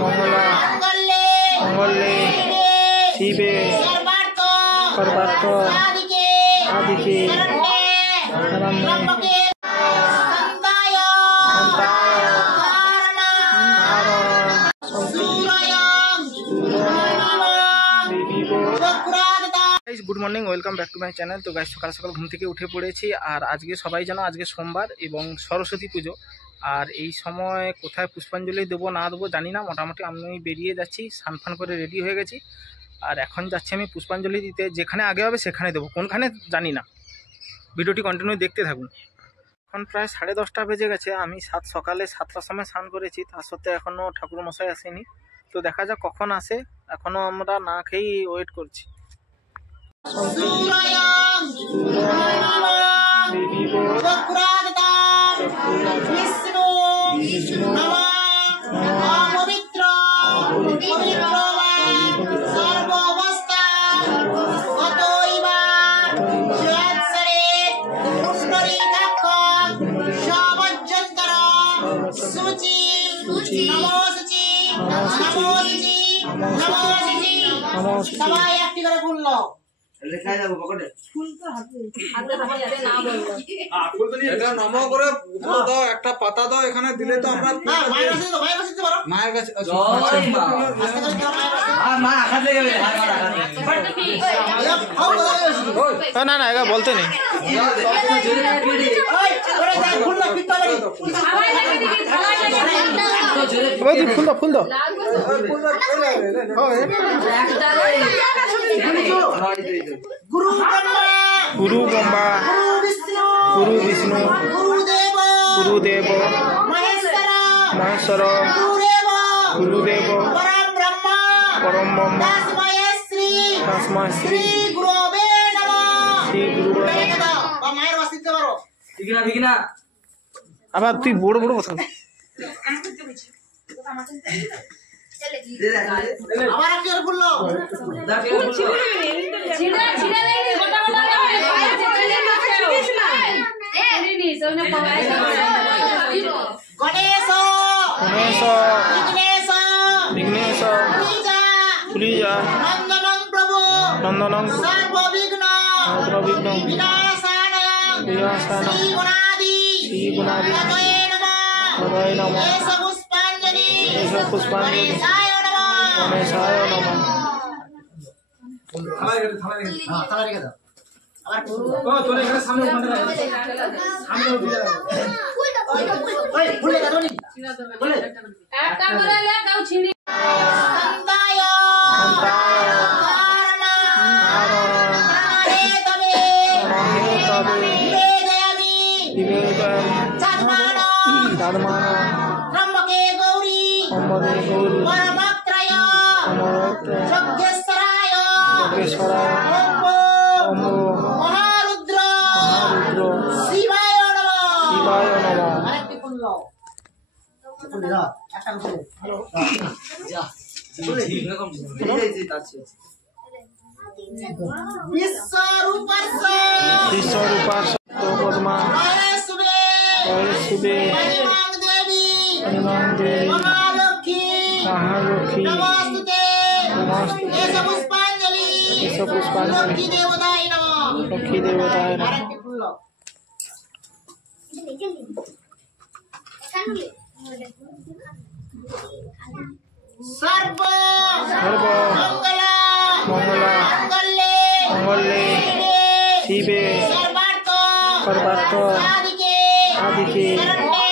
मंगला मंगले शिवे सर्वार्थ साधिके शरण्ये good morning welcome back to my channel. तो गाइस सकाल सकाल घुम থেকে উঠে পড়েছি আর আজকে সবাই জানো আজকে সোমবার এবং সরস্বতী পুজো। আর এই সময় কোথায় পুষ্পাঞ্জলি দেবো না দেবো জানি না, মোটামুটি আমি বেরিয়ে যাচ্ছি, স্নান করে রেডি হয়ে গেছি আর এখন যাচ্ছি আমি পুষ্পাঞ্জলি দিতে। যেখানে আগে হবে সেখানে দেবো, কোনখানে জানি না। ভিডিওটি কন্টিনিউ দেখতে থাকুন। এখন প্রায় 10:30 বেজে গেছে। আমি সকালে 7টার সময় স্নান করেছি, তার সত্ত্বেও এখনও ঠাকুর মশাই আসেনি। তো দেখা যাক কখন আসে, এখনও আমরা না খেয়েই ওয়েট করছি। সবাই একটি করে বললো লেখাই যাবো পকেটে ফুল তো হাতে না বলবো ফুল তো নিয়ে এটা নমো করে ফুল দাও, একটা পাতা দাও, এখানে দিলে তো আমরা মায়ের কাছে তো পারো মায়ের কাছে আস্তে করে যাও মা আঘাত লেগে গেছে না না এগা বলতে নেই। ফুল না পিতা বাড়ি ফুল দাও ফুল দাও। गुरु ब्रह्मा गुरु ब्रह्मा गुरु विष्णु गुरुदेव महेश्वर गुरुदेव परम ब्रह्म तस्मै श्री गुरुवे नमः श्री गुरुवे माয়ের বাসিতে পারো ঠিক না আবার তুই বড় বড় কথা আবার কি করে বললো ছিড়া দেই গোটা গোটা গণেশ গণেশ বিঘ্নেশ বিঘ্নেশ পুলিজা নন্দনং প্রভু নন্দনং সর্ববিঘ্ন সর্ববিঘ্ন বিনাশায় বিনাশায় শ্রী গুণাদি ততয়ে নমঃ এস পুষ্পাঞ্জলি গণেশায় নমঃ গণেশায় নমঃ। থালা রেখে দাও আবার তোর এখানে সামনে ওখানে সামনে দিয়ে ওই ফুল রেখে দাও নি একটা করে লে গাও ছিড়ি সন্তায় সন্তায় কারণ হে তবে মহে তবে নিবেদয়ামি নিবেদয়ামি চাঁদমান ধর্মান ব্রহ্মকে গৌরী সম্বদে গৌরী পরমাত্রয় অমরত্ব যজ্ঞেশ্বরায় যোগেশ্বরায় ওম মহারুদ্র মহারুদ্র শিবায় নমঃ শিবায় নমঃ। আরেকটি ফুল দাও ফুল দাও একটা ফুল হ্যালো যা বিশ্বরূপার্ষ বিশ্বরূপার্ষ পদ্মা নয়সুবে শিবে মহিমাং দেবী হনুমান দেবী মহালক্ষ্মী মহালক্ষ্মী নমস্তুতে নমস্তুতে এস পুষ্পাঞ্জলি এস পুষ্পাঞ্জলি লক্ষ্মী দেবতায় নমঃ লক্ষ্মী দেবতায় নমঃ। আরেকটি ফুল দাও সর্ব সর্ব মঙ্গলা মঙ্গলা মঙ্গলে মঙ্গলে শিবে সর্বার্থ সর্বার্থ সাধিকে সাধিকে শরণ্যে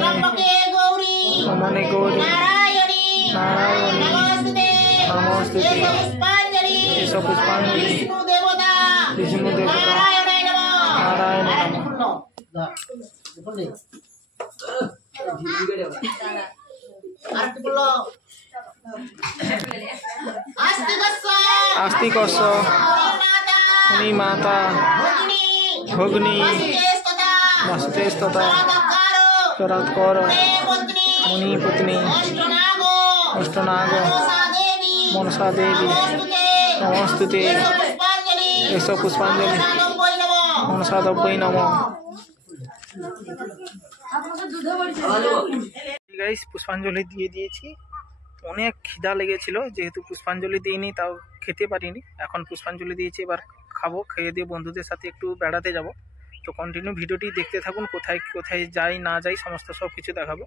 ব্রহ্মকে গৌরী রমণে গৌরী নারায়ণী নারায়ণী নমস্তুতে নমস্তুতে এস পুষ্পাঞ্জলি এস পুষ্পাঞ্জলি বিষ্ণু দেবতা বিষ্ণু দেবতা নারায়ণায় নমঃ নারায়ণ আরেকটি নমঃ। ফুল দাও ফুল দে আরেকটি ফুল দাও আস্তিকস্য মুনি মাতা ভগ্নী বস্তেস্ততা চরাৎকর মুনি পত্নী অষ্টনাগ মনসা দেবী নমস্তুতে এস পুষ্পাঞ্জলি মনসাদব্যই নমঃ। গাইস পুষ্পাঞ্জলি দিয়ে দিয়েছি অনেক খিদা লেগেছিল, যেহেতু পুষ্পাঞ্জলি দিইনি তাও খেতে পারিনি। এখন পুষ্পাঞ্জলি দিয়েছি, এবার খাবো, খেয়ে দিয়ে বন্ধুদের সাথে একটু বেড়াতে যাব। তো কন্টিনিউ ভিডিওটি দেখতে থাকুন, কোথায় কোথায় যাই না যাই সমস্ত সব কিছু দেখাবো।